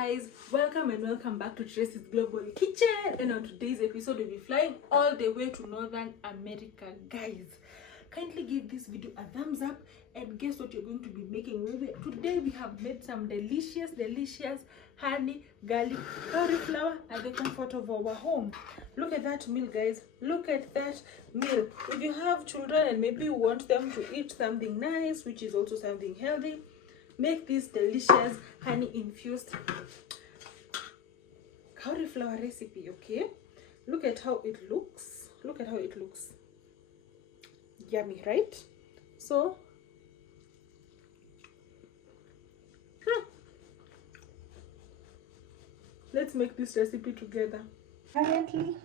guys, welcome back to Tracy's Global Kitchen. And on today's episode we'll be flying all the way to Northern America. Guys, kindly give this video a thumbs up and guess what you're going to be making. Today we have made some delicious honey garlic cauliflower at the comfort of our home. Look at that meal, guys. Look at that meal. If you have children and maybe you want them to eat something nice, which is also something healthy, make this delicious honey infused cauliflower recipe. Okay, look at how it looks. Yummy, right? So let's make this recipe together. Currently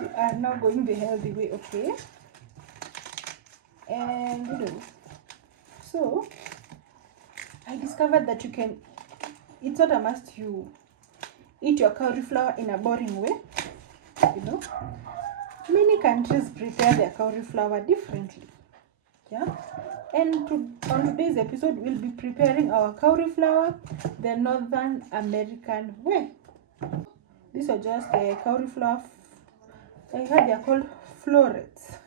we are now going the healthy way, okay? And so I discovered that it's not a must you eat your cauliflower in a boring way. Many countries prepare their cauliflower differently. Yeah, and on today's episode we'll be preparing our cauliflower the Northern American way. These are just the cauliflower. I heard they're called florets.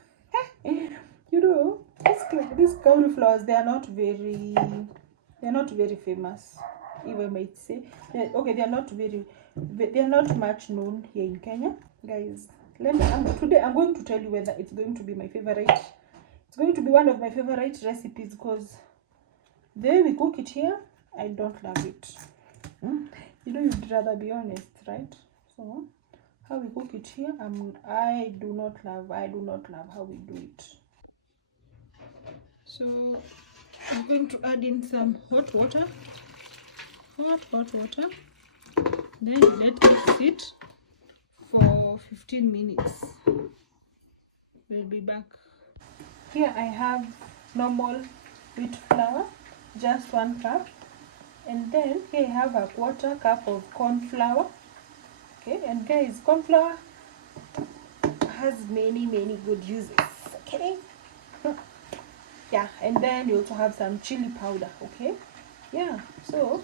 These cauliflowers, they are not very famous, if I might say. They are not much known here in Kenya, guys. Today I'm going to tell you whether it's going to be my favorite. It's going to be one of my favorite recipes because the way we cook it here, I don't love it. You'd rather be honest, right? So how we cook it here, I do not love how we do it. So I'm going to add in some hot water. Then let it sit for 15 minutes. We'll be back. Here I have normal wheat flour, just 1 cup. And then here I have a 1/4 cup of corn flour. Okay, and guys, corn flour has many good uses. Okay. Yeah, and then you also have some chili powder. Okay. Yeah, so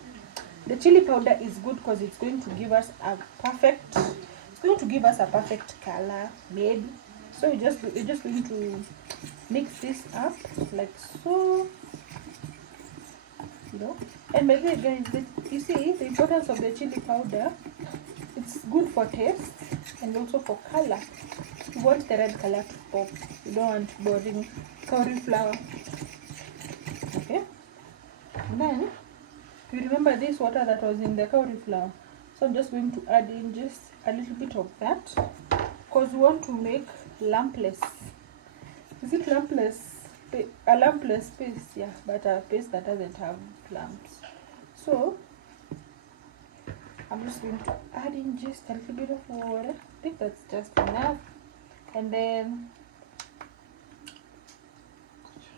the chili powder is good because it's going to give us a perfect color, maybe. So you're just going to mix this up like so. And maybe guys, you see the importance of the chili powder. It's good for taste and also for color. You want the red color to pop. You don't want boring cauliflower. Okay. And then you remember this water that was in the cauliflower. So I'm just going to add in just a little bit of that because we want to make lumpless. Is it lumpless? A lumpless paste, yeah, but a paste that doesn't have lumps. So I'm just going to add in just a little bit of water. I think that's just enough. And then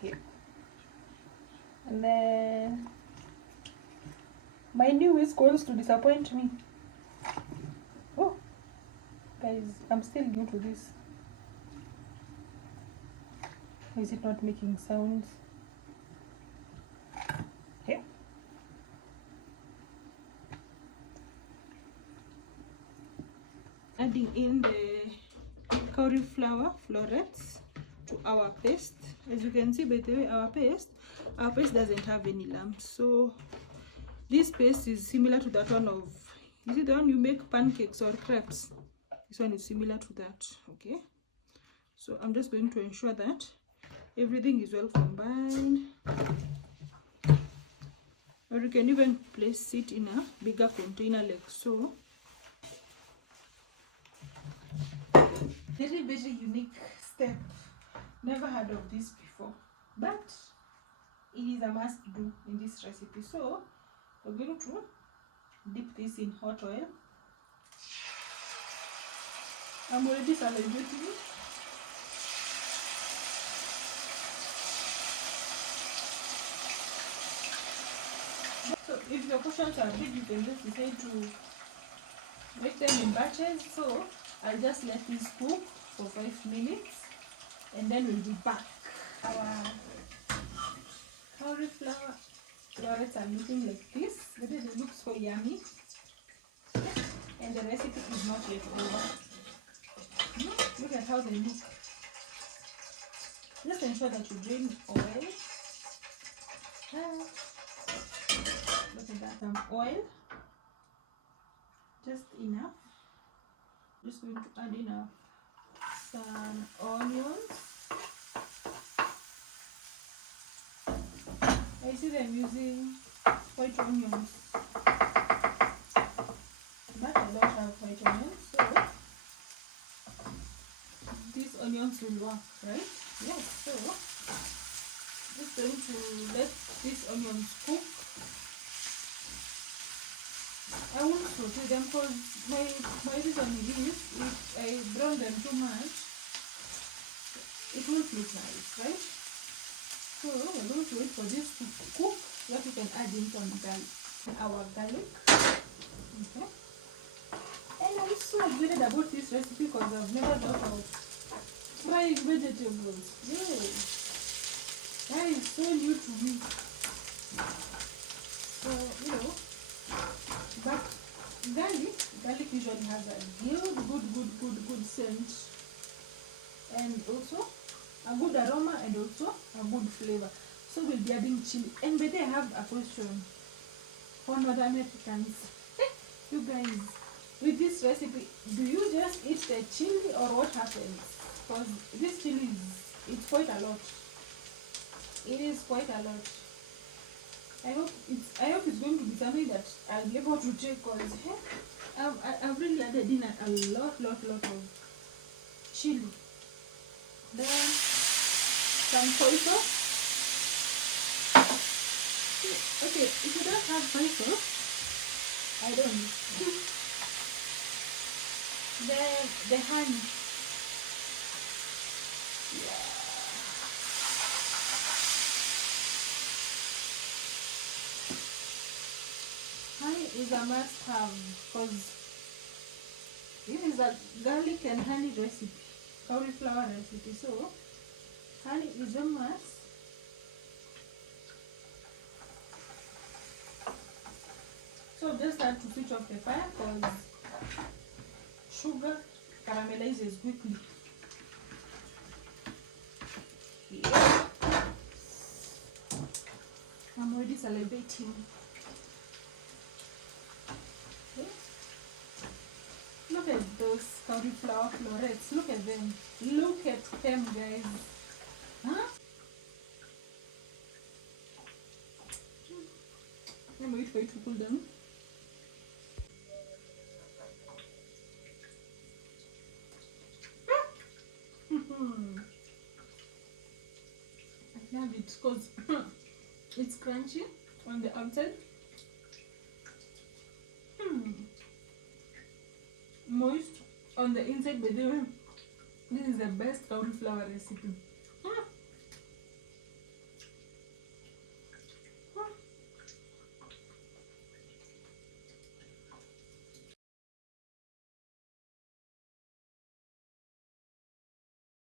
here. And then my new whisk wants to disappoint me. Oh, guys, I'm still new to this. Why is it not making sounds? Here. Adding in the cauliflower florets to our paste. As you can see, by the way, our paste doesn't have any lumps. So this paste is similar to that one of, is it the one you make pancakes or crepes? This one is similar to that. Okay, so I'm just going to ensure that everything is well combined, or you can even place it in a bigger container like so. Very unique step. Never heard of this before, but it is a must do in this recipe. So we're going to dip this in hot oil. I'm already salivating it. So if your portions are big, you can just decide to make them in batches. So I'll just let this cook for 5 minutes and then we'll be back. Our cauliflower florets are looking like this. But it looks so yummy. And the recipe is not yet over. Look at how they look. Just ensure that you drain oil. Look at that. Some oil. Just enough. Just going to add enough. Some onions. I see them using white onions. But I don't have white onions, so these onions will work, right? Yes, so just going to let these onions cook. I won't saute them because my reason is if I brown them too much, it won't look nice, right? So we're going to wait for this to cook so that we can add in some garlic. Our garlic. Okay. And I'm so excited about this recipe because I've never thought of frying vegetables. Yay! That is so new to me. So, but garlic usually has a good scent, and also a good aroma, and also a good flavor. So we'll be adding chili. And but I have a question for North Americans. You guys, with this recipe, do you just eat the chili or what happens? Because this chili it's quite a lot. It is quite a lot. I hope it's going to be something that I'll be able to take because I've really added in a lot of chili. Then some soy sauce. Okay, if you don't have soy sauce, I don't know. Then the honey. Yeah. Honey is a must-have because this is a garlic and honey recipe, cauliflower recipe. So honey is a must. So just have to switch off the fire because sugar caramelizes quickly. Yeah. I'm already salivating. Okay. Look at those cauliflower florets. Look at them. Look at them, guys. Huh? Let me wait for it to cool down. I love it because it's crunchy on the outside, moist on the inside. By the way, this is the best cauliflower recipe.